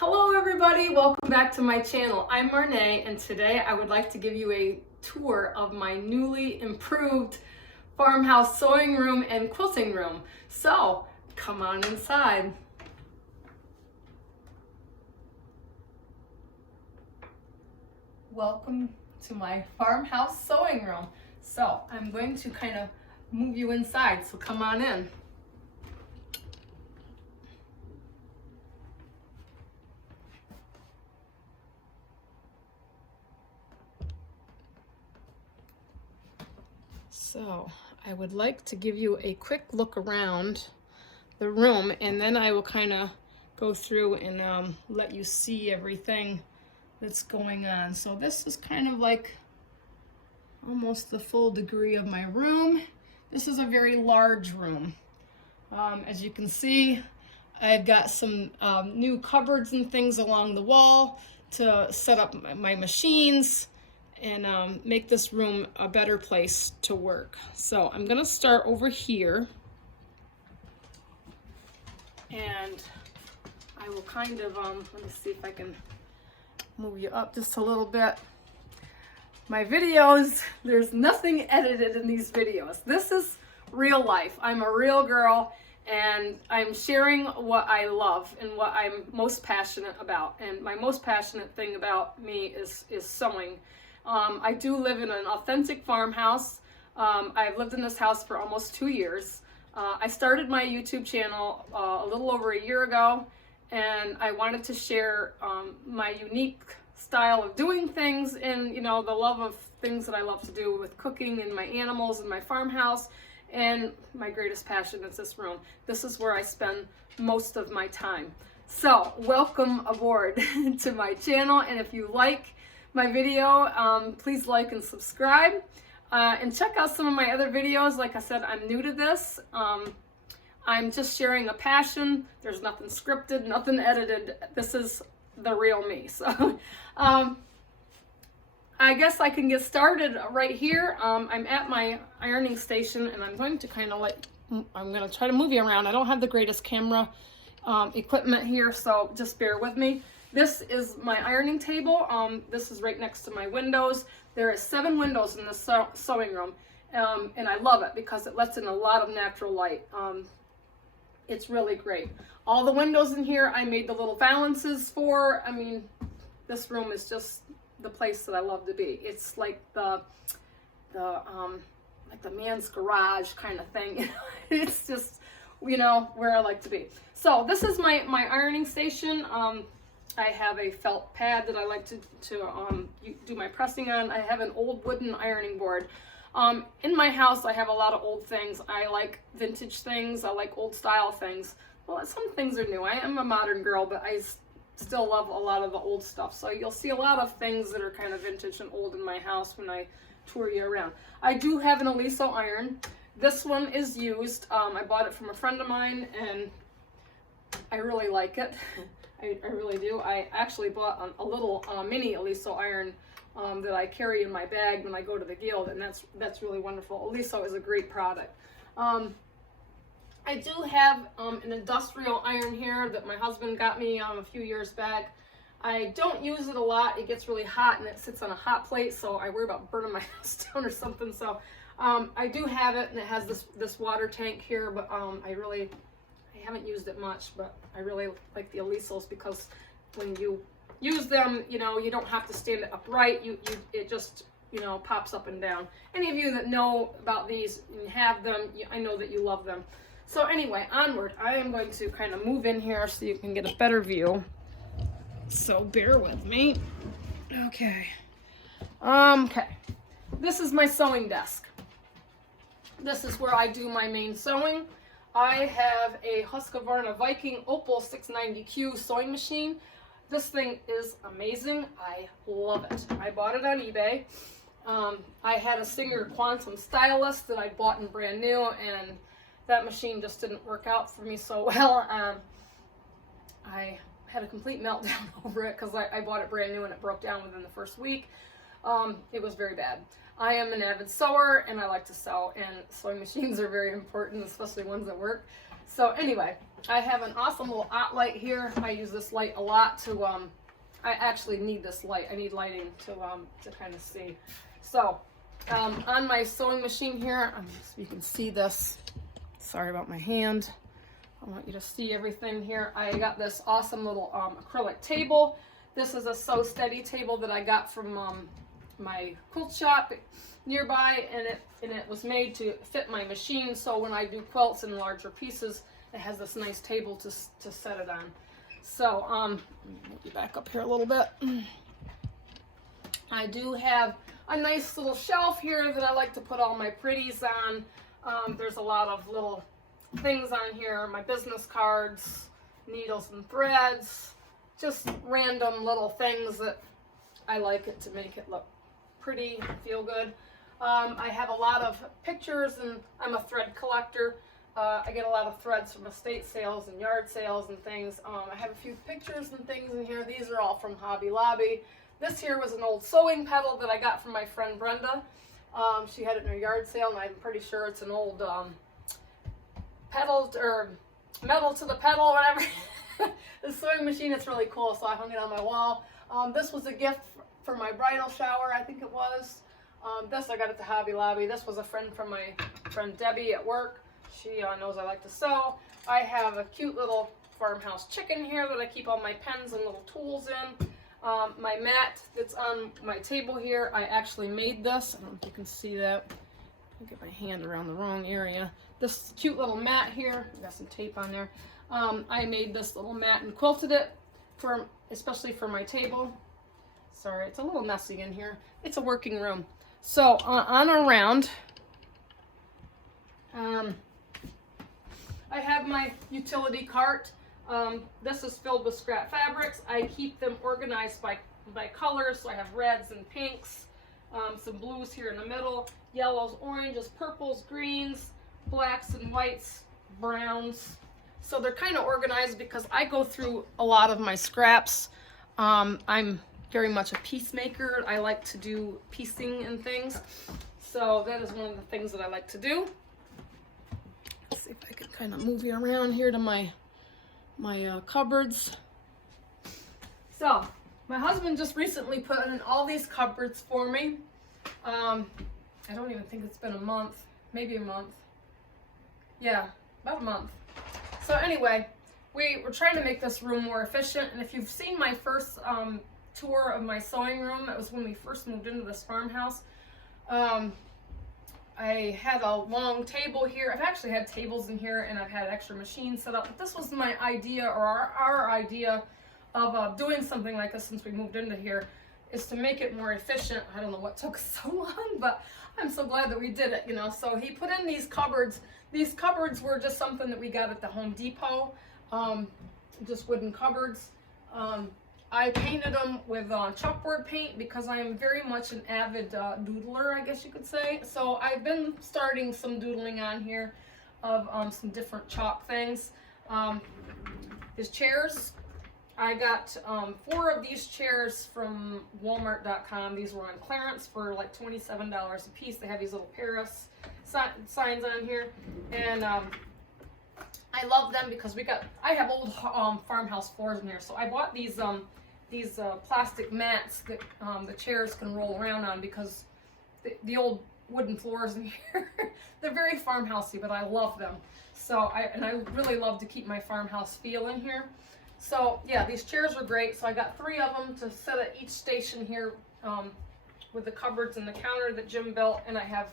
Hello everybody, welcome back to my channel. I'm Marnay and today I would like to give you a tour of my newly improved farmhouse sewing room and quilting room. So come on inside. Welcome to my farmhouse sewing room. So I'm going to kind of move you inside, so come on in. So I would like to give you a quick look around the room, and then I will kind of go through and let you see everything that's going on. So this is kind of like almost the full degree of my room. This is a very large room. As you can see, I've got some new cupboards and things along the wall to set up my machines and make this room a better place to work. So I'm gonna start over here, and I will kind of, let me see if I can move you up just a little bit. My videos, there's nothing edited in these videos. This is real life. I'm a real girl, and I'm sharing what I love and what I'm most passionate about. And my most passionate thing about me is sewing. I do live in an authentic farmhouse. I've lived in this house for almost 2 years. I started my YouTube channel a little over a year ago, and I wanted to share my unique style of doing things and, you know, the love of things that I love to do with cooking and my animals and my farmhouse, and my greatest passion is this room. This is where I spend most of my time. So welcome aboard to my channel, and if you like my video, please like and subscribe, and check out some of my other videos. Like I said, I'm new to this. I'm just sharing a passion. There's nothing scripted, nothing edited. This is the real me. So I guess I can get started right here. I'm at my ironing station, and I'm going to kind of I'm going to try to move you around. I don't have the greatest camera equipment here, so just bear with me. This is my ironing table. This is right next to my windows. There are 7 windows in this sewing room, and I love it because it lets in a lot of natural light. It's really great. All the windows in here, I made the little valances for. I mean, this room is just the place that I love to be. It's like the man's garage kind of thing. It's just, you know, where I like to be. So this is my ironing station. I have a felt pad that I like to do my pressing on. I have an old wooden ironing board. In my house, I have a lot of old things. I like vintage things. I like old style things. Well, some things are new. I am a modern girl, but I still love a lot of the old stuff. So you'll see a lot of things that are kind of vintage and old in my house when I tour you around. I do have an Aliso iron. This one is used. I bought it from a friend of mine, and I really like it. I really do. I actually bought a little mini Aliso iron that I carry in my bag when I go to the guild, and that's really wonderful. Aliso is a great product. I do have an industrial iron here that my husband got me a few years back. I don't use it a lot. It gets really hot and it sits on a hot plate, so I worry about burning my house down or something. So I do have it, and it has this water tank here, but I haven't used it much, but I really like the Alisos because when you use them, you know, you don't have to stand it upright. It just, you know, pops up and down. Any of you that know about these and have them, I know that you love them. So anyway, onward. I am going to kind of move in here so you can get a better view. So bear with me. Okay. Okay. This is my sewing desk. This is where I do my main sewing. I have a Husqvarna Viking Opal 690Q sewing machine. This thing is amazing. I love it. I bought it on eBay. I had a Singer Quantum stylus that I bought in brand new, and that machine just didn't work out for me so well. I had a complete meltdown over it because I bought it brand new and it broke down within the first week. It was very bad. I am an avid sewer, and I like to sew, and sewing machines are very important, especially ones that work. So anyway, I have an awesome little ot light here. I use this light a lot to, I actually need this light. I need lighting to kind of see. So, on my sewing machine here, you can see this. Sorry about my hand. I want you to see everything here. I got this awesome little acrylic table. This is a Sew Steady table that I got from my quilt shop nearby, and it was made to fit my machine. So when I do quilts in larger pieces, it has this nice table to set it on. So let me back up here a little bit. I do have a nice little shelf here that I like to put all my pretties on. There's a lot of little things on here, my business cards, needles and threads, just random little things that I like it to make it look pretty, feel good. I have a lot of pictures, and I'm a thread collector. I get a lot of threads from estate sales and yard sales and things. I have a few pictures and things in here. These are all from Hobby Lobby. This here was an old sewing pedal that I got from my friend Brenda. She had it in her yard sale, and I'm pretty sure it's an old pedal or metal to the pedal, whatever. The sewing machine, it's really cool, so I hung it on my wall. This was a gift for my bridal shower, I think it was. This I got at the Hobby Lobby. This was a friend from my friend Debbie at work. She knows I like to sew. I have a cute little Farmhouse chicken here that I keep all my pens and little tools in. My mat that's on my table here, I actually made this. I don't know if you can see that. I'll get my hand around the wrong area. This cute little mat here, got some tape on there. I made this little mat and quilted it especially for my table. Sorry, it's a little messy in here. It's a working room. So on around, I have my utility cart. This is filled with scrap fabrics. I keep them organized by colors. So I have reds and pinks, some blues here in the middle, yellows, oranges, purples, greens, blacks and whites, browns. So they're kind of organized because I go through a lot of my scraps. I'm very much a peacemaker. I like to do piecing and things. So that is one of the things that I like to do. Let's see if I can kind of move you around here to my cupboards. So my husband just recently put in all these cupboards for me. I don't even think it's been a month, maybe a month. Yeah, about a month. So anyway, we were trying to make this room more efficient, and if you've seen my first tour of my sewing room, it was when we first moved into this farmhouse. I had a long table here. I've actually had tables in here, and I've had extra machines set up, but this was my idea, or our idea of doing something like this since we moved into here, is to make it more efficient. I don't know what took so long, but I'm so glad that we did it, you know. So he put in these cupboards. These cupboards were just something that we got at the Home Depot, just wooden cupboards. I painted them with chalkboard paint because I am very much an avid doodler, I guess you could say. So I've been starting some doodling on here of some different chalk things. These chairs, I got 4 of these chairs from Walmart.com. These were on clearance for like $27 a piece. They have these little Paris signs on here, and I love them because I have old farmhouse floors in here, so I bought these plastic mats that the chairs can roll around on, because the old wooden floors in here, they're very farmhousey, but I love them. So I really love to keep my farmhouse feel in here. So yeah, these chairs are great. So I got 3 of them to set at each station here, with the cupboards and the counter that Jim built, and I have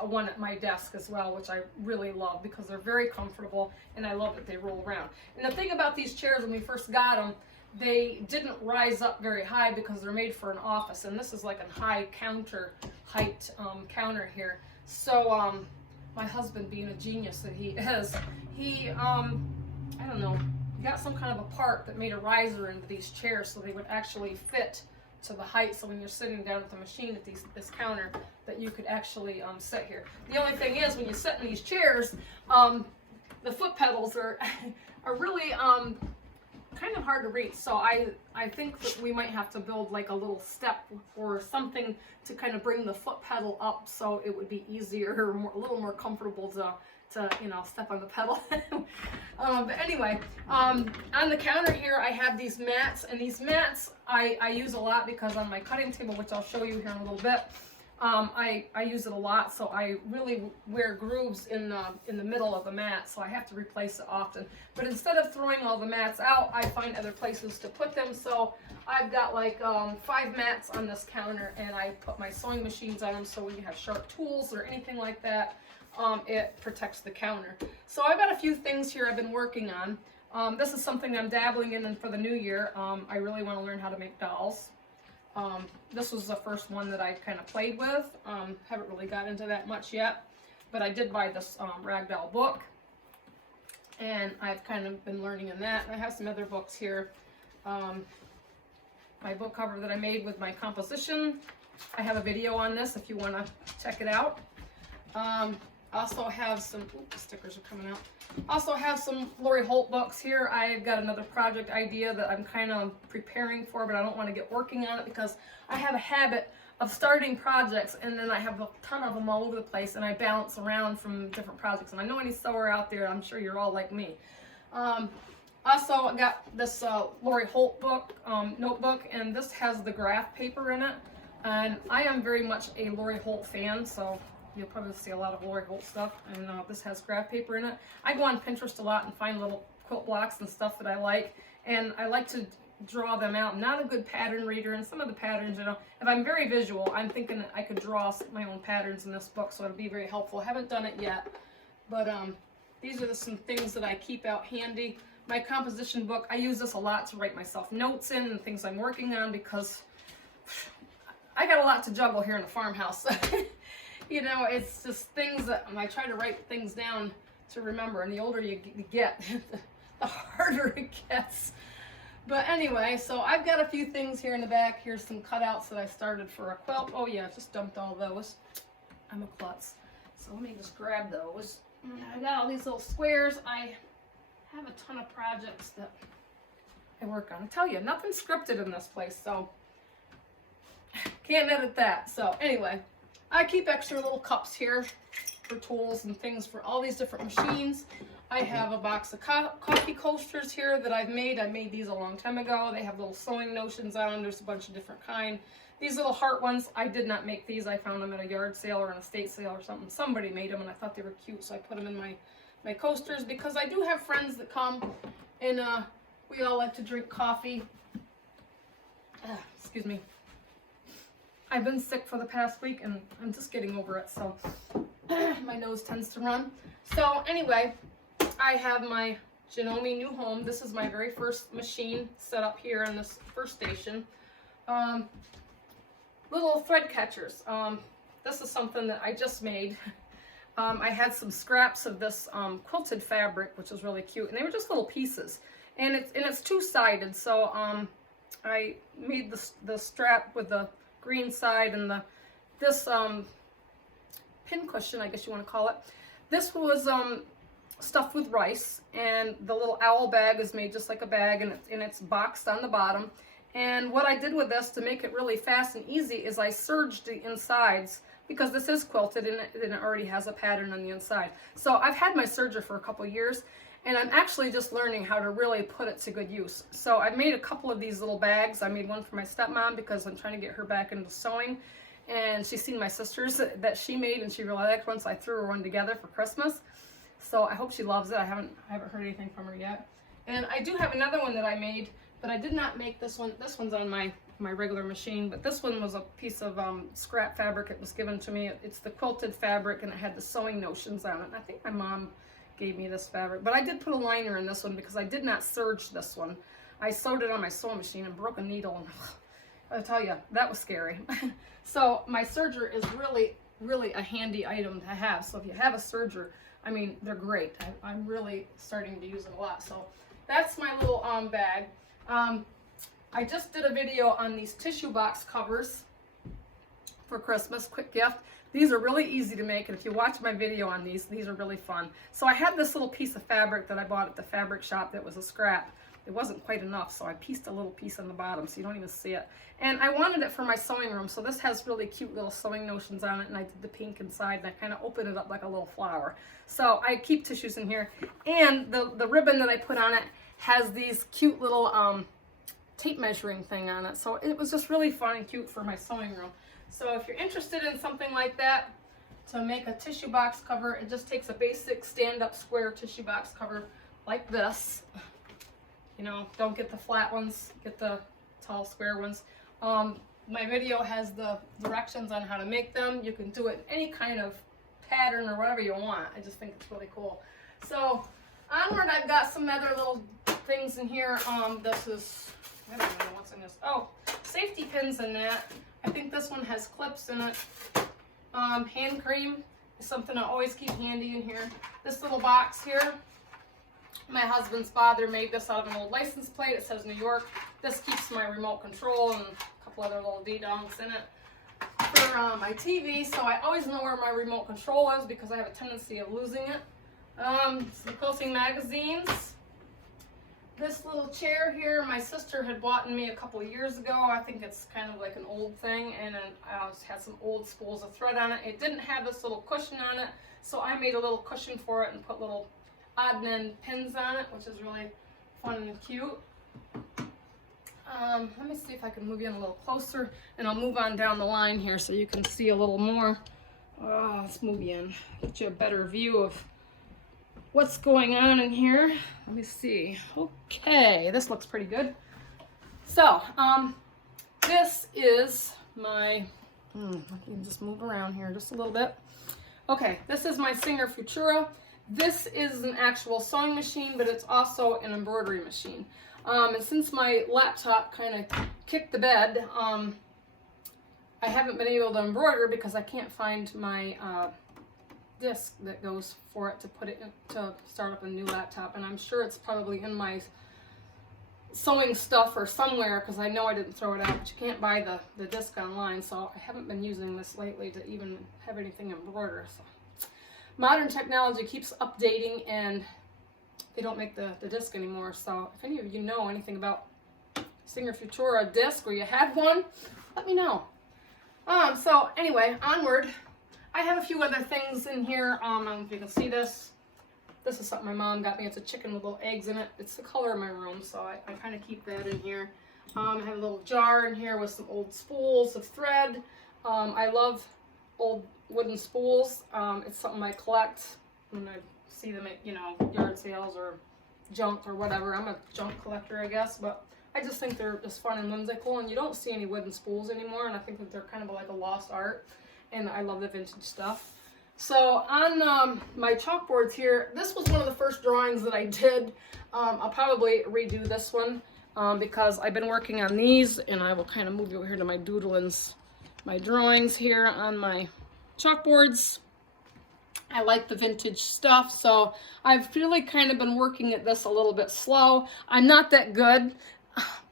one at my desk as well, which I really love because they're very comfortable, and I love that they roll around. And the thing about these chairs, when we first got them, they didn't rise up very high because they're made for an office, and this is like a high counter height counter here. So my husband, being a genius that he is, he I don't know, got some kind of a part that made a riser into these chairs so they would actually fit to the height, so when you're sitting down at the machine at this counter, that you could actually sit here. The only thing is, when you sit in these chairs, the foot pedals are really kind of hard to reach. So I think that we might have to build like a little step or something to kind of bring the foot pedal up, so it would be easier, or a little more comfortable to, you know, step on the pedal. But anyway, on the counter here, I have these mats, and these mats I use a lot because on my cutting table, which I'll show you here in a little bit, I use it a lot, so I really wear grooves in the middle of the mat, so I have to replace it often. But instead of throwing all the mats out, I find other places to put them. So I've got like 5 mats on this counter, and I put my sewing machines on them, so when you have sharp tools or anything like that, it protects the counter. So I've got a few things here I've been working on. This is something I'm dabbling in for the new year. I really want to learn how to make dolls. This was the first one that I kind of played with. Haven't really got into that much yet, but I did buy this ragdoll book, and I've kind of been learning in that. I have some other books here. My book cover that I made with my composition. I have a video on this if you want to check it out. Also have some, oops, stickers are coming out. Also have some Lori Holt books here. I've got another project idea that I'm kind of preparing for, but I don't want to get working on it because I have a habit of starting projects and then I have a ton of them all over the place, and I bounce around from different projects. And I know any sewer out there, I'm sure you're all like me. Also, I got this Lori Holt book, notebook, and this has the graph paper in it. And I am very much a Lori Holt fan, so you'll probably see a lot of Lori Holt stuff, and this has graph paper in it. I go on Pinterest a lot and find little quilt blocks and stuff that I like, and I like to draw them out. I'm not a good pattern reader, and some of the patterns, you know, if I'm very visual, I'm thinking that I could draw my own patterns in this book, so it'll be very helpful. I haven't done it yet, but these are some things that I keep out handy. My composition book, I use this a lot to write myself notes in and things I'm working on because I got a lot to juggle here in the farmhouse. You know, it's just things that I try to write things down to remember, and the older you get, the harder it gets. But anyway, so I've got a few things here in the back. Here's some cutouts that I started for a quilt. Oh yeah, just dumped all those. I'm a klutz. So let me just grab those. I got all these little squares. I have a ton of projects that I work on. I tell you, nothing scripted in this place, so can't edit that. So anyway, I keep extra little cups here for tools and things for all these different machines. I have a box of coffee coasters here that I've made. I made these a long time ago. They have little sewing notions on them. There's a bunch of different kind. These little heart ones, I did not make these. I found them at a yard sale or an estate sale or something. Somebody made them and I thought they were cute, so I put them in my coasters because I do have friends that come and we all like to drink coffee. Excuse me. I've been sick for the past week and I'm just getting over it, so my nose tends to run. So anyway, I have my Janome new home. This is my very first machine set up here in this first station. Little thread catchers. This is something that I just made. I had some scraps of this quilted fabric, which is really cute, and they were just little pieces. And it's two-sided, so I made the strap with the green side and this pin cushion, I guess you want to call it. This was stuffed with rice, and the little owl bag is made just like a bag, and it's boxed on the bottom. And what I did with this to make it really fast and easy is I serged the insides, because this is quilted and it already has a pattern on the inside. So I've had my serger for a couple years, and I'm actually just learning how to really put it to good use. So I've made a couple of these little bags. I made one for my stepmom because I'm trying to get her back into sewing, and she's seen my sister's that she made and she really liked one, so I threw her one together for Christmas. So I hope she loves it. I haven't heard anything from her yet. And I do have another one that I made, but I did not make this one. This one's on my regular machine, but this one was a piece of scrap fabric. It was given to me. It's the quilted fabric, and it had the sewing notions on it. And I think my mom gave me this fabric, but I did put a liner in this one because I did not serge this one. I sewed it on my sewing machine and broke a needle, and I'll tell you, that was scary. So my serger is really, really a handy item to have. So if you have a serger, I mean, they're great. I'm really starting to use them a lot. So that's my little bag. I just did a video on these tissue box covers for Christmas, quick gift. These are really easy to make, and if you watch my video on these are really fun. So I had this little piece of fabric that I bought at the fabric shop that was a scrap, it wasn't quite enough, so I pieced a little piece on the bottom so you don't even see it. And I wanted it for my sewing room, so this has really cute little sewing notions on it, and I did the pink inside, and I kind of opened it up like a little flower. So I keep tissues in here, and the ribbon that I put on it has these cute little tape measuring thing on it, so it was just really fun and cute for my sewing room. So if you're interested in something like that, to make a tissue box cover, it just takes a basic stand-up square tissue box cover like this. You know, don't get the flat ones, get the tall square ones. My video has the directions on how to make them. You can do it in any kind of pattern or whatever you want. I just think it's really cool. So onward, I've got some other little things in here. This is, I don't know what's in this. Oh, safety pins in that. I think this one has clips in it. Hand cream is something I always keep handy in here. This little box here, my husband's father made this out of an old license plate. It says New York. This keeps my remote control and a couple other little dee-dongs in it for my TV, so I always know where my remote control is because I have a tendency of losing it. Some quilting magazines. This little chair here, my sister had bought me a couple of years ago. I think it's kind of like an old thing, and it had some old spools of thread on it. It didn't have this little cushion on it, so I made a little cushion for it and put little odd end pins on it, which is really fun and cute. Let me see if I can move you in a little closer, and I'll move on down the line here so you can see a little more. Let's move you in, get you a better view of what's going on in here. Let me see. Okay, this looks pretty good. So, this is my, I can just move around here just a little bit. Okay, this is my Singer Futura. This is an actual sewing machine, but it's also an embroidery machine. And since my laptop kind of kicked the bed, I haven't been able to embroider because I can't find my disc that goes for it to put it in, to start up a new laptop, and I'm sure it's probably in my sewing stuff or somewhere because I know I didn't throw it out, but you can't buy the disc online, so I haven't been using this lately to even have anything embroidered. So modern technology keeps updating, and they don't make the disc anymore. So if any of you know anything about Singer Futura disc or you had one, let me know. So anyway, onward. I have a few other things in here. I don't know if you can see this. This is something my mom got me. It's a chicken with little eggs in it. It's the color of my room, so I kind of keep that in here. I have a little jar in here with some old spools of thread. I love old wooden spools. It's something I collect when I see them at, you know, yard sales or junk or whatever. I'm a junk collector, I guess, but I just think they're just fun and whimsical, and you don't see any wooden spools anymore, and I think that they're kind of like a lost art. And I love the vintage stuff. So on my chalkboards here, this was one of the first drawings that I did. I'll probably redo this one because I've been working on these, and I will kind of move you over here to my doodlings, my drawings here on my chalkboards. I like the vintage stuff, so I've really kind of been working at this a little bit slow. I'm not that good,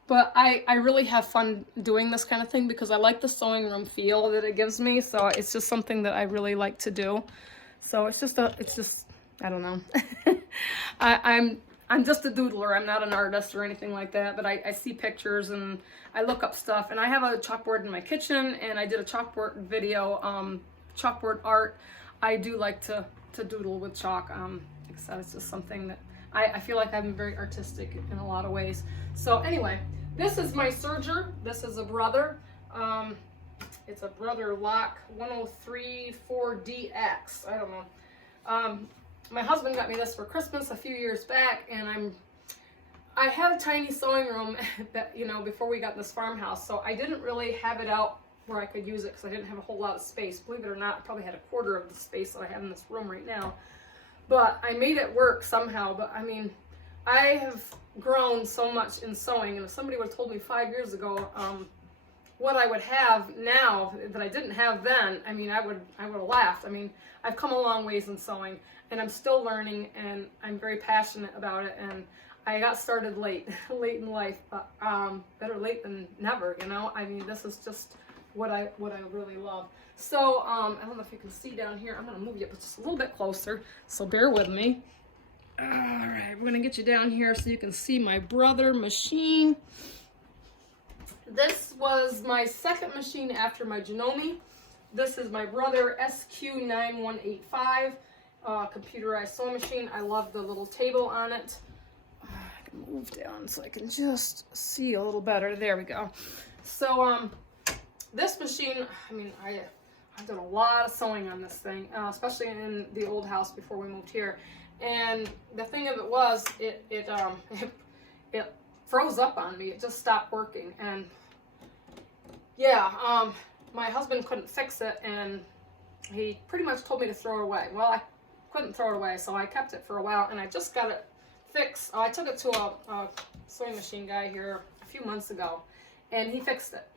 but I really have fun doing this kind of thing because I like the sewing room feel that it gives me. So it's just something that I really like to do. So it's just I don't know. I'm just a doodler. I'm not an artist or anything like that, but I see pictures and I look up stuff, and I have a chalkboard in my kitchen, and I did a chalkboard video, chalkboard art. I do like to doodle with chalk. Like I said, it's just something that I feel like I'm very artistic in a lot of ways. So anyway, this is my serger. This is a Brother. It's a Brother Lock 1034DX. I don't know. My husband got me this for Christmas a few years back, and I had a tiny sewing room, you know, before we got this farmhouse, so I didn't really have it out where I could use it because I didn't have a whole lot of space. Believe it or not, I probably had a quarter of the space that I have in this room right now. But I made it work somehow. But I mean, I have grown so much in sewing, and if somebody would have told me 5 years ago what I would have now that I didn't have then, I mean, I would have laughed. I mean, I've come a long ways in sewing, and I'm still learning, and I'm very passionate about it. And I got started late in life, but better late than never, you know. I mean, this is just what I really love. So I don't know if you can see down here. I'm gonna move you up just a little bit closer, so bear with me. All right, we're gonna get you down here so you can see my brother machine. This was my second machine after my Janome. This is my brother SQ9185 computerized sewing machine. I love the little table on it. I can move down so I can just see a little better. There we go. So this machine, I mean, I did a lot of sewing on this thing, especially in the old house before we moved here. And the thing of it was, it froze up on me. It just stopped working. And yeah, my husband couldn't fix it, and he pretty much told me to throw it away. Well, I couldn't throw it away, so I kept it for a while, and I just got it fixed. I took it to a sewing machine guy here a few months ago, and he fixed it.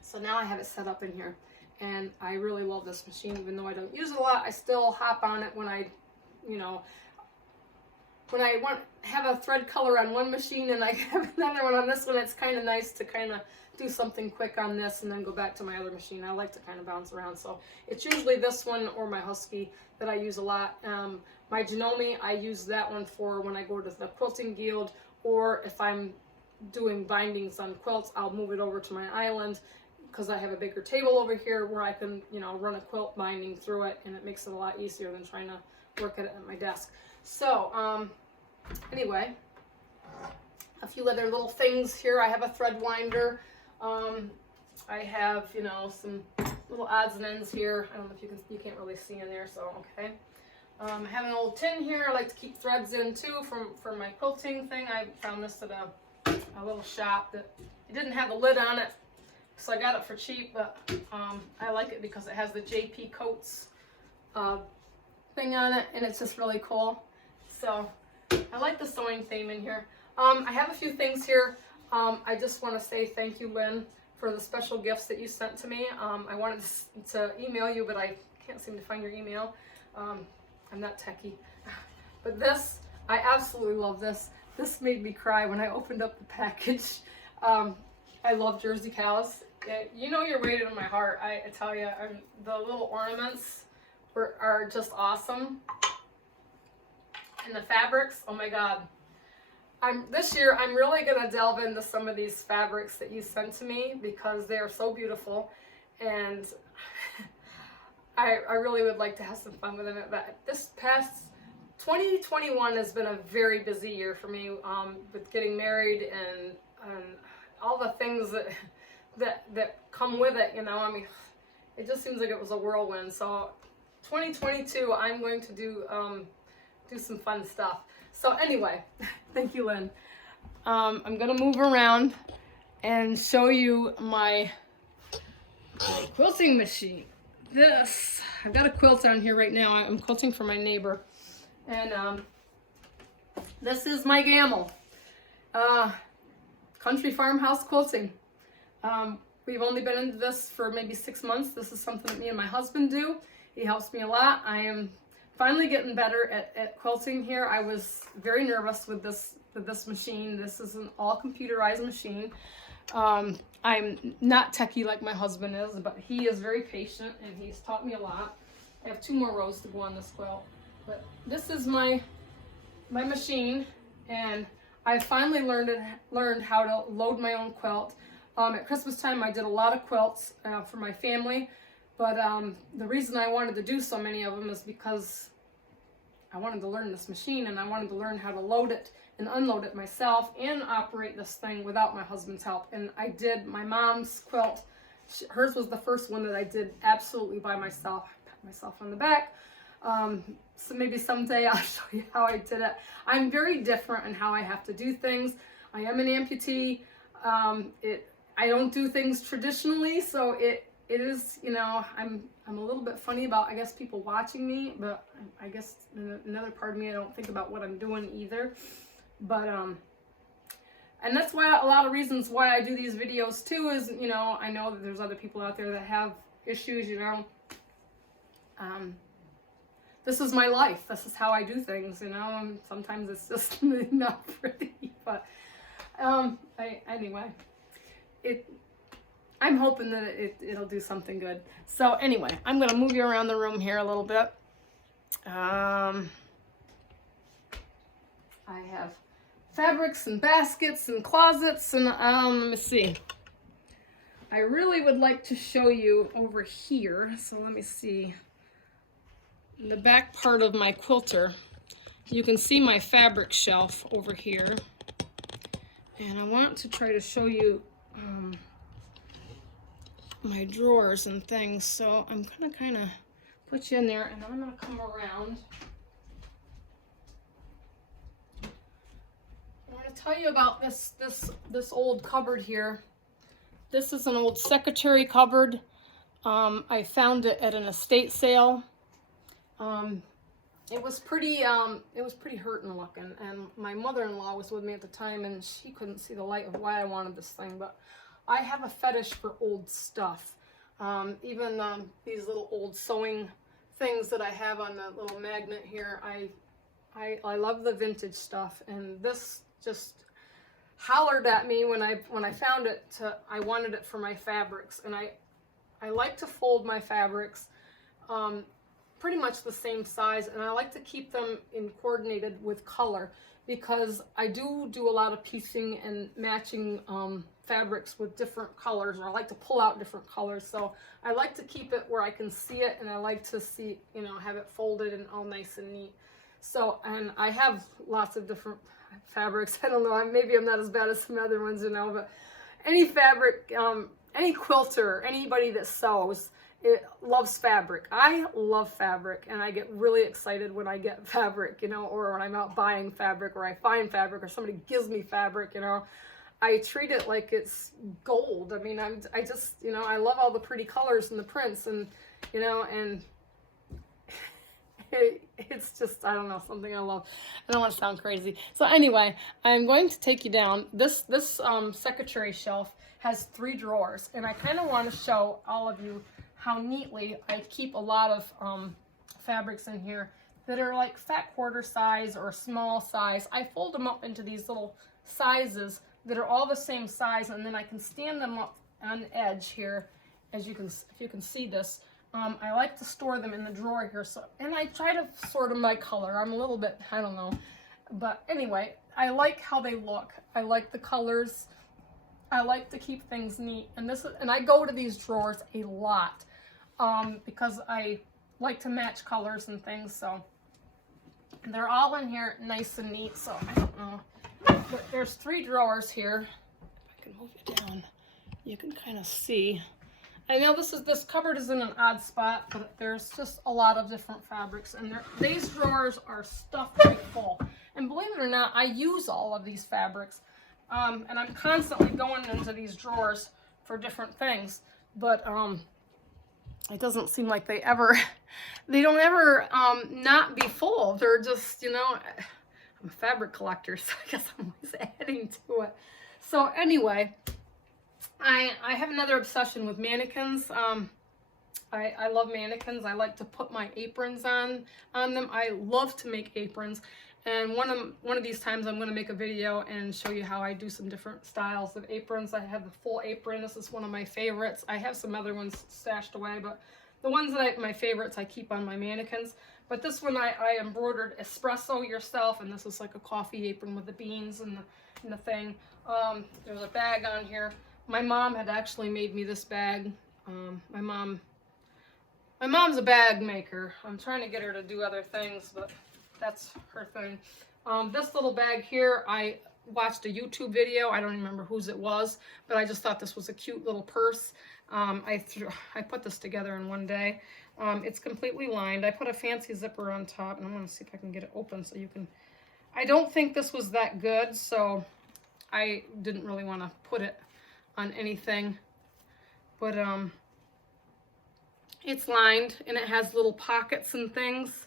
So now I have it set up in here, and I really love this machine. Even though I don't use it a lot, I still hop on it when I, you know, when I have a thread color on one machine and I have another one on this one. It's kind of nice to kind of do something quick on this and then go back to my other machine. I like to kind of bounce around. So it's usually this one or my Husky that I use a lot. My Janome, I use that one for when I go to the quilting guild, or if I'm doing bindings on quilts, I'll move it over to my island because I have a bigger table over here where I can, you know, run a quilt binding through it, and it makes it a lot easier than trying to work at it at my desk. So anyway, a few other little things here. I have a thread winder. I have, you know, some little odds and ends here. I don't know if you can't really see in there, so okay. I have an old tin here. I like to keep threads in too from my quilting thing. I found this at a little shop that it didn't have a lid on it, so I got it for cheap, but I like it because it has the JP Coats thing on it, and it's just really cool. So I like the sewing theme in here. I have a few things here. I just want to say thank you, Lynn, for the special gifts that you sent to me. I wanted to email you, but I can't seem to find your email. I'm not techie. But this, I absolutely love this. This made me cry when I opened up the package. I love Jersey cows. You know you're weighted in my heart. I tell you, the little ornaments are just awesome. And the fabrics, oh my God. This year, I'm really going to delve into some of these fabrics that you sent to me because they are so beautiful, and I really would like to have some fun with them. But this past 2021 has been a very busy year for me with getting married and all the things that come with it, you know. I mean, it just seems like it was a whirlwind. So 2022, I'm going to do some fun stuff. So anyway, thank you, Lynn. I'm gonna move around and show you my quilting machine. I've got a quilt on here right now. I'm quilting for my neighbor. And this is my Gamel. Country Farmhouse Quilting. We've only been into this for maybe 6 months. This is something that me and my husband do. He helps me a lot. I am finally getting better at quilting here. I was very nervous with this machine. This is an all computerized machine. I'm not techie like my husband is, but he is very patient and he's taught me a lot. I have 2 more rows to go on this quilt. But this is my machine, and I finally learned how to load my own quilt. At Christmas time I did a lot of quilts for my family. But the reason I wanted to do so many of them is because I wanted to learn this machine, and I wanted to learn how to load it and unload it myself and operate this thing without my husband's help. And I did my mom's quilt. Hers was the first one that I did absolutely by myself. I pat myself on the back. So maybe someday I'll show you how I did it. I'm very different in how I have to do things. I am an amputee. I don't do things traditionally, so it is, you know, I'm a little bit funny about, I guess, people watching me, but I guess another part of me, I don't think about what I'm doing either. But and that's why a lot of reasons why I do these videos too is, you know, I know that there's other people out there that have issues, you know. This is my life. This is how I do things, you know. And sometimes it's just not pretty, but anyway, I'm hoping that it'll do something good. So anyway, I'm gonna move you around the room here a little bit. I have fabrics and baskets and closets and let me see. I really would like to show you over here. So let me see. In the back part of my quilter, you can see my fabric shelf over here. And I want to try to show you my drawers and things. So I'm gonna kind of put you in there, and I'm gonna come around. I want to tell you about this old cupboard here. This is an old secretary cupboard. I found it at an estate sale. It was pretty hurting looking, and my mother-in-law was with me at the time, and she couldn't see the light of why I wanted this thing. But I have a fetish for old stuff. Even these little old sewing things that I have on the little magnet here. I love the vintage stuff, and this just hollered at me when I found it. I wanted it for my fabrics, and I like to fold my fabrics pretty much the same size, and I like to keep them coordinated with color, because I do a lot of piecing and matching fabrics with different colors, or I like to pull out different colors. So I like to keep it where I can see it, and I like to see, have it folded and all nice and neat. So, and I have lots of different fabrics. I don't know, maybe I'm not as bad as some other ones, but any fabric, any quilter, anybody that sews, it loves fabric. I love fabric, and I get really excited when I get fabric, or when I'm out buying fabric, or I find fabric, or somebody gives me fabric, I treat it like it's gold. I mean, I just, I love all the pretty colors and the prints, and, and it's just, I don't know, something I love. I don't want to sound crazy. So anyway, I'm going to take you down. This secretary shelf has 3 drawers, and I kind of want to show all of you how neatly I keep a lot of fabrics in here that are like fat quarter size or small size. I fold them up into these little sizes that are all the same size, and then I can stand them up on the edge here, if you can see this. I like to store them in the drawer here, and I try to sort them by color. I'm a little bit, I don't know, but anyway, I like how they look. I like the colors. I like to keep things neat, and I go to these drawers a lot because I like to match colors and things. So they're all in here nice and neat. So I don't know, but there's 3 drawers here. If I can move it down, you can kind of see. I know this cupboard is in an odd spot, but there's just a lot of different fabrics, and these drawers are stuffed right full. And believe it or not, I use all of these fabrics, and I'm constantly going into these drawers for different things. But it doesn't seem like they don't ever not be full. They're just, I'm a fabric collector, so I guess I'm always adding to it. So anyway, I have another obsession with mannequins. I love mannequins. I like to put my aprons on them. I love to make aprons, and one of these times I'm going to make a video and show you how I do some different styles of aprons. I have the full apron. This is one of my favorites. I have some other ones stashed away, but the ones that my favorites I keep on my mannequins. But this one I embroidered espresso yourself, and this is like a coffee apron with the beans and the thing. There's a bag on here. My mom had actually made me this bag. My mom's a bag maker. I'm trying to get her to do other things, but that's her thing. This little bag here, I watched a YouTube video. I don't remember whose it was, but I just thought this was a cute little purse. I put this together in one day. It's completely lined. I put a fancy zipper on top, and I'm going to see if I can get it open so you can... I don't think this was that good, so I didn't really want to put it on anything, but it's lined, and it has little pockets and things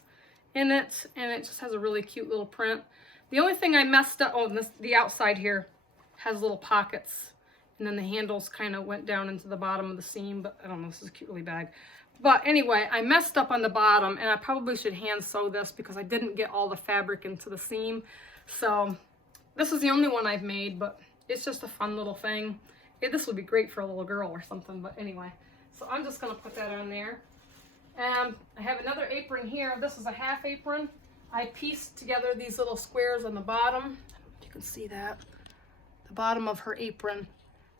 in it, and it just has a really cute little print. The only thing I messed up, the outside here has little pockets, and then the handles kind of went down into the bottom of the seam, but I don't know, this is a cute little bag. But anyway, I messed up on the bottom, and I probably should hand sew this because I didn't get all the fabric into the seam. So this is the only one I've made, but it's just a fun little thing. This would be great for a little girl or something, but anyway. So I'm just going to put that on there. I have another apron here. This is a half apron. I pieced together these little squares on the bottom. I don't know if you can see that. The bottom of her apron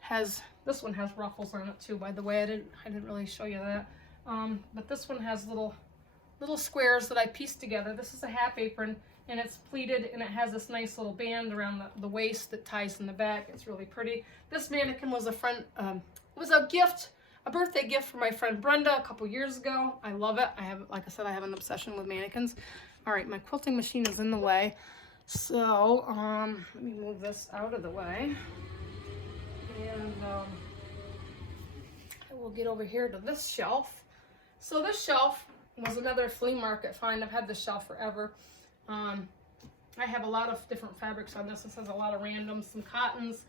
has, this one has ruffles on it too, by the way. I didn't really show you that. But this one has little squares that I pieced together. This is a half apron, and it's pleated, and it has this nice little band around the waist that ties in the back. It's really pretty. This mannequin was a gift, a birthday gift for my friend Brenda a couple years ago. I love it. Like I said, I have an obsession with mannequins. All right, my quilting machine is in the way. So, let me move this out of the way. And I will get over here to this shelf. So this shelf was another flea market find. I've had this shelf forever. I have a lot of different fabrics on this. This has a lot of randoms, some cottons.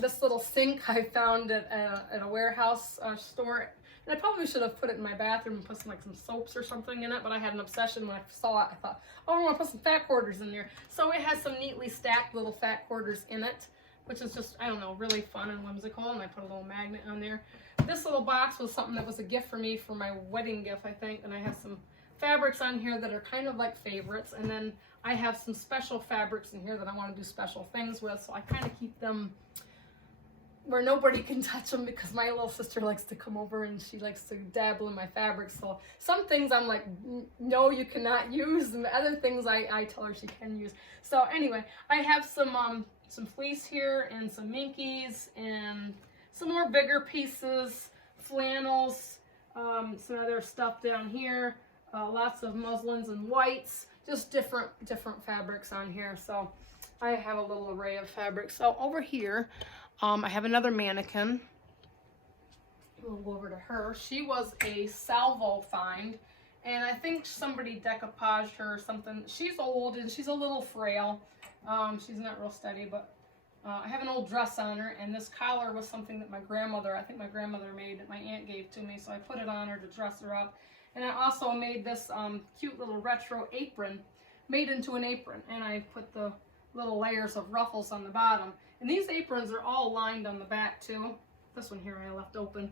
This little sink I found at a warehouse store. And I probably should have put it in my bathroom and put some soaps or something in it, but I had an obsession when I saw it. I thought, oh, I want to put some fat quarters in there. So it has some neatly stacked little fat quarters in it, which is just, I don't know, really fun and whimsical. And I put a little magnet on there. This little box was something that was a gift for me for my wedding gift, I think. And I have some fabrics on here that are kind of like favorites. And then I have some special fabrics in here that I want to do special things with. So I kind of keep them where nobody can touch them, because my little sister likes to come over and she likes to dabble in my fabrics. So some things I'm like, no, you cannot use, and other things I tell her she can use. So anyway, I have some fleece here and some minkies and some more bigger pieces, flannels, some other stuff down here, lots of muslins and whites, just different fabrics on here. So I have a little array of fabrics. So over here, I have another mannequin. We'll go over to her. She was a salvo find, and I think somebody decoupaged her or something. She's old and she's a little frail. She's not real steady, but I have an old dress on her, and this collar was something that I think my grandmother made, that my aunt gave to me, so I put it on her to dress her up. And I also made this cute little retro apron made into an apron, and I put the little layers of ruffles on the bottom. And these aprons are all lined on the back too. This one here I left open,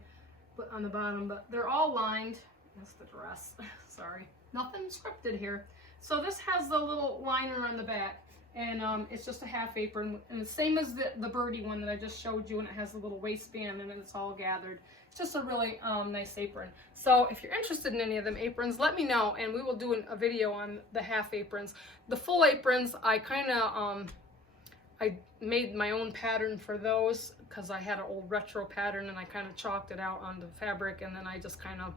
but on the bottom, but they're all lined. That's the dress. Sorry, nothing scripted here. So this has the little liner on the back, and it's just a half apron, and the same as the birdie one that I just showed you, and it has a little waistband, and it's all gathered. It's just a really nice apron. So if you're interested in any of them aprons, let me know, and we will do a video on the half aprons. The full aprons, I kind of I made my own pattern for those, because I had an old retro pattern, and I kind of chalked it out onto fabric, and then I just kind of,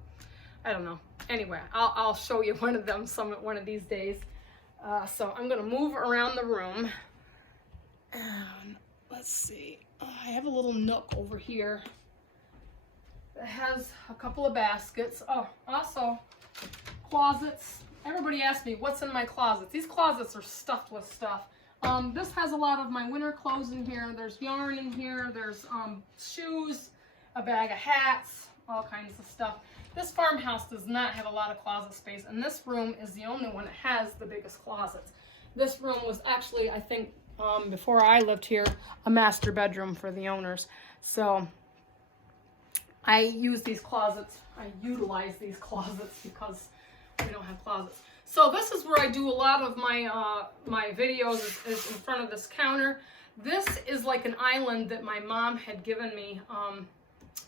I don't know. Anyway, I'll show you one of them one of these days. So I'm going to move around the room. Let's see. I have a little nook over here that has a couple of baskets. Oh, also closets. Everybody asks me, what's in my closets? These closets are stuffed with stuff. This has a lot of my winter clothes in here. There's yarn in here. There's shoes, a bag of hats, all kinds of stuff. This farmhouse does not have a lot of closet space, and this room is the only one that has the biggest closets. This room was actually, I think, before I lived here, a master bedroom for the owners. So I use these closets. I utilize these closets because we don't have closets. So this is where I do a lot of my videos, is in front of this counter. This is like an island that my mom had given me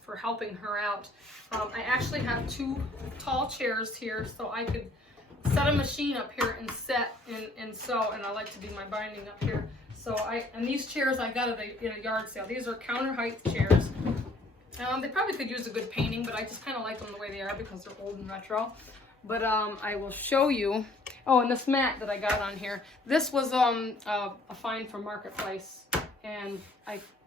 for helping her out. I actually have 2 tall chairs here, so I could set a machine up here and set and sew, and I like to do my binding up here. So and these chairs I got at a yard sale. These are counter height chairs. They probably could use a good painting, but I just kind of like them the way they are because they're old and retro. But I will show you. Oh, and this mat that I got on here. This was a find from Marketplace, and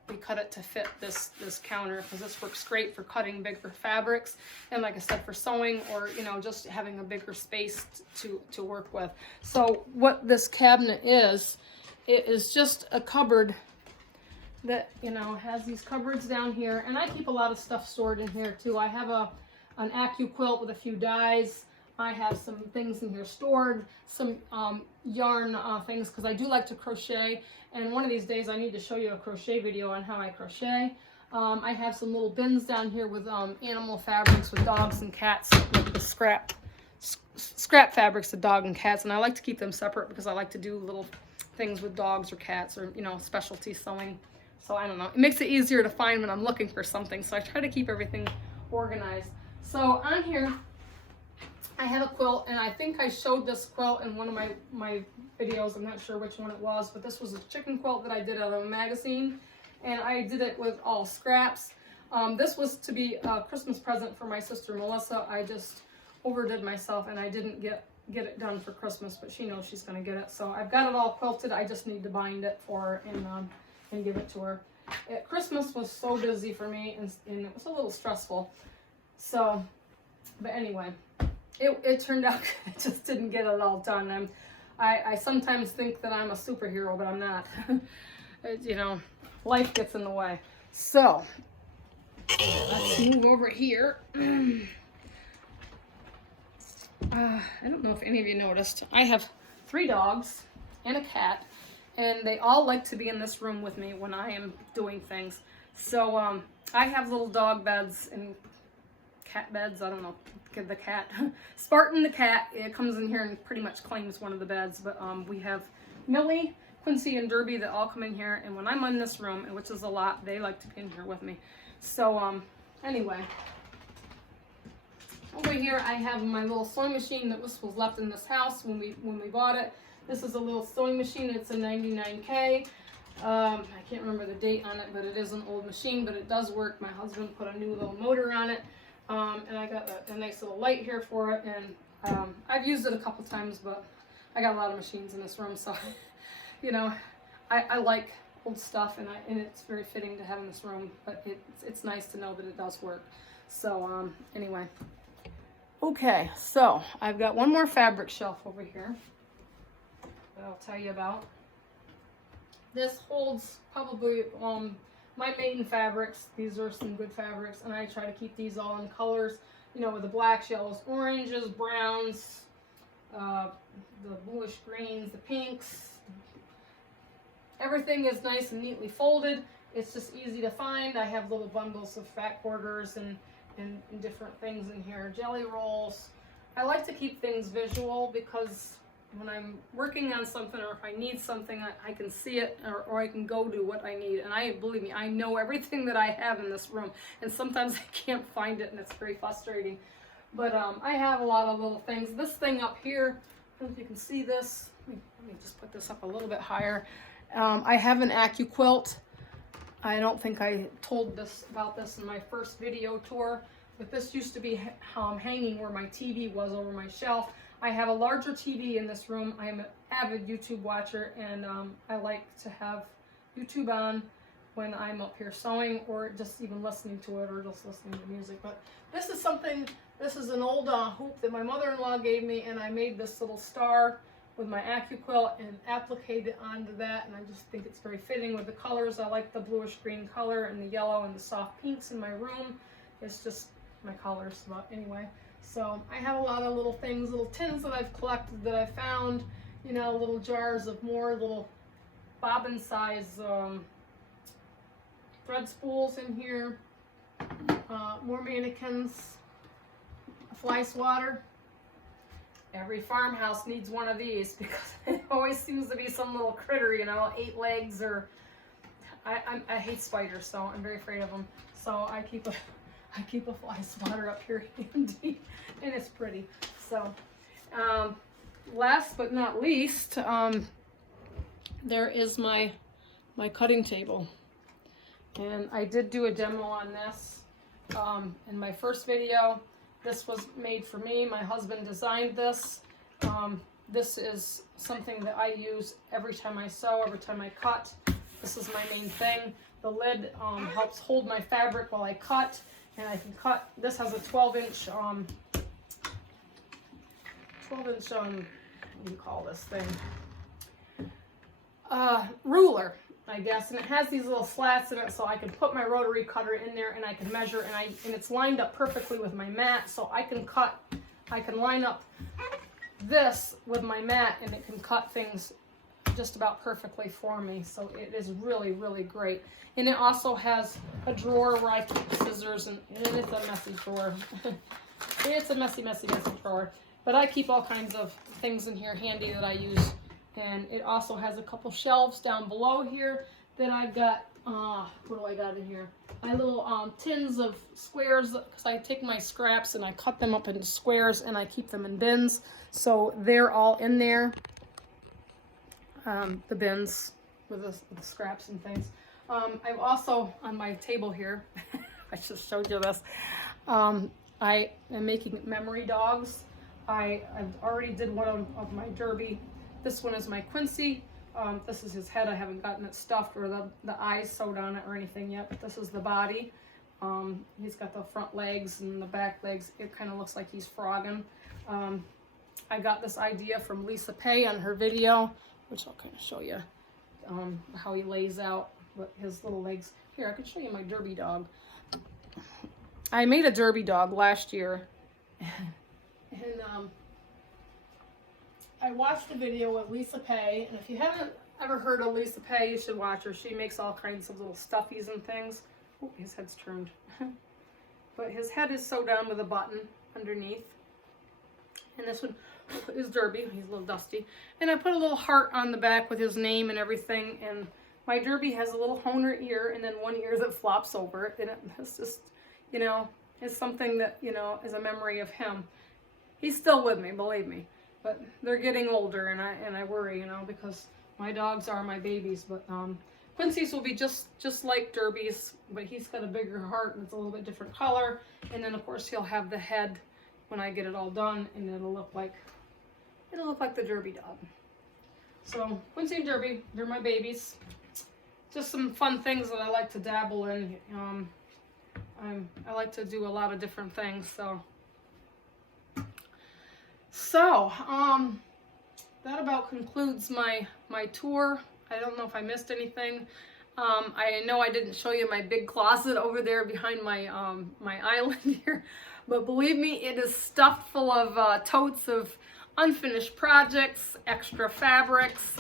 we cut it to fit this counter, because this works great for cutting bigger fabrics, and like I said, for sewing, or just having a bigger space to work with. So what this cabinet is, it is just a cupboard that has these cupboards down here, and I keep a lot of stuff stored in here too. I have an AccuQuilt with a few dies. I have some things in here stored, some yarn things, because I do like to crochet, and one of these days I need to show you a crochet video on how I crochet. I have some little bins down here with animal fabrics, with dogs and cats, with the scrap scrap fabrics of dog and cats, and I like to keep them separate because I like to do little things with dogs or cats, or, you know, specialty sewing. So I don't know, it makes it easier to find when I'm looking for something, so I try to keep everything organized. So on here I have a quilt, and I think I showed this quilt in one of my videos. I'm not sure which one it was, but this was a chicken quilt that I did out of a magazine, and I did it with all scraps. This was to be a Christmas present for my sister Melissa. I just overdid myself and I didn't get it done for Christmas, but she knows she's going to get it. So I've got it all quilted. I just need to bind it for her and give it to her. Christmas was so busy for me, and it was a little stressful. So, but anyway, it turned out good. I just didn't get it all done. I sometimes think that I'm a superhero, but I'm not. You know, life gets in the way. So let's move over here. I don't know if any of you noticed, I have 3 dogs and a cat, and they all like to be in this room with me when I am doing things. So I have little dog beds and cat beds. I don't know, the cat. Spartan the cat, it comes in here and pretty much claims one of the beds, but we have Millie, Quincy, and Derby that all come in here, and when I'm in this room, which is a lot, they like to be in here with me. So anyway, over here I have my little sewing machine that was left in this house when we bought it. This is a little sewing machine. It's a 99K. I can't remember the date on it, but it is an old machine, but it does work. My husband put a new little motor on it, and I got a nice little light here for it, and I've used it a couple times, but I got a lot of machines in this room, so you know, I like old stuff, and it's very fitting to have in this room, but it's nice to know that it does work. So anyway, okay, so I've got one more fabric shelf over here that I'll tell you about. This holds probably my main fabrics. These are some good fabrics, and I try to keep these all in colors, you know, with the blacks, yellows, oranges, browns, the bluish greens, the pinks. Everything is nice and neatly folded. It's just easy to find. I have little bundles of fat quarters and different things in here. Jelly rolls. I like to keep things visual because when I'm working on something, or if I need something, I can see it, or I can go do what I need. And believe me, I know everything that I have in this room, and sometimes I can't find it, and it's very frustrating. But I have a lot of little things. This thing up here, I don't know if you can see this. Let me just put this up a little bit higher. I have an AccuQuilt. I don't think I told about this in my first video tour, but this used to be hanging where my TV was over my shelf. I have a larger TV in this room. I am an avid YouTube watcher, and I like to have YouTube on when I'm up here sewing, or just even listening to it, or just listening to music. But this is something, this is an old hoop that my mother-in-law gave me, and I made this little star with my AccuQuilt and appliqued it onto that, and I just think it's very fitting with the colors. I like the bluish green color and the yellow and the soft pinks in my room. It's just my colors, but anyway. So I have a lot of little things, little tins that I've collected that I found, you know, little jars of more little bobbin size thread spools in here, more mannequins, a fly swatter. Every farmhouse needs one of these because it always seems to be some little critter, you know, 8 legs, or I hate spiders, so I'm very afraid of them. So I keep a fly swatter up here handy, and it's pretty. So last but not least, there is my cutting table, and I did do a demo on this in my first video. This was made for me. My husband designed this. This is something that I use every time I sew, every time I cut. This is my main thing. The lid helps hold my fabric while I cut, and I can cut. This has a 12-inch, what do you call this thing? Ruler, I guess, and it has these little slats in it, so I can put my rotary cutter in there and I can measure, and it's lined up perfectly with my mat, so I can line up this with my mat, and it can cut things just about perfectly for me. So it is really, really great. And it also has a drawer where I keep scissors, and it's a messy drawer. It's a messy, messy, messy drawer. But I keep all kinds of things in here handy that I use. And it also has a couple shelves down below here that I've got, what do I got in here? My little tins of squares, because I take my scraps and I cut them up into squares and I keep them in bins. So they're all in there, the bins with the scraps and things. I've also, on my table here, I just showed you this, I am making memory dogs. I've already did one of my Derby. This one is my Quincy. This is his head. I haven't gotten it stuffed or the eyes sewed on it or anything yet, but this is the body. He's got the front legs and the back legs. It kind of looks like he's frogging. I got this idea from Lisa Pay on her video, which I'll kind of show you how he lays out with his little legs. Here, I can show you my Derby dog. I made a Derby dog last year. And I watched a video with Lisa Pay, and if you haven't ever heard of Lisa Pay, you should watch her. She makes all kinds of little stuffies and things. Oh, his head's turned. But his head is sewed down with a button underneath. And this one is Derby. He's a little dusty. And I put a little heart on the back with his name and everything. And my Derby has a little honer ear and then one ear that flops over it. And it's just, you know, it's something that, you know, is a memory of him. He's still with me, believe me. But they're getting older, and I worry, you know, because my dogs are my babies. But Quincy's will be just like Derby's, but he's got a bigger heart and it's a little bit different color. And then of course he'll have the head when I get it all done, and it'll look like the Derby dog. So Quincy and Derby, they're my babies. Just some fun things that I like to dabble in. I like to do a lot of different things, so that about concludes my tour. I don't know if I missed anything. I know I didn't show you my big closet over there behind my my island here, but believe me, it is stuffed full of totes of unfinished projects, extra fabrics,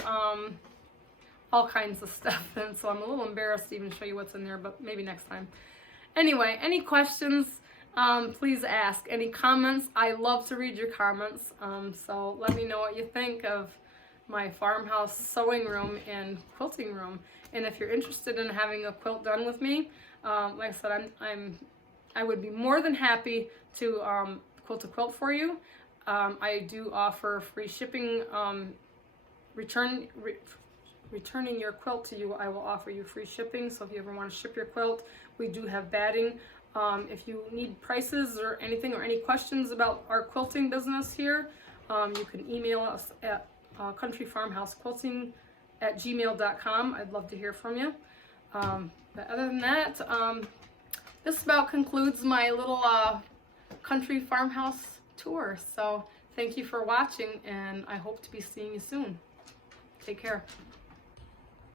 all kinds of stuff. And so I'm a little embarrassed to even show you what's in there, but maybe next time. Anyway, any questions? Please ask. Any comments? I love to read your comments. So let me know what you think of my farmhouse sewing room and quilting room. And if you're interested in having a quilt done with me, like I said, I would be more than happy to quilt a quilt for you. I do offer free shipping. Returning your quilt to you, I will offer you free shipping. So if you ever want to ship your quilt, we do have batting. If you need prices or anything or any questions about our quilting business here, you can email us at countryfarmhousequilting@gmail.com. I'd love to hear from you. But other than that, this about concludes my little country farmhouse tour. So thank you for watching, and I hope to be seeing you soon. Take care.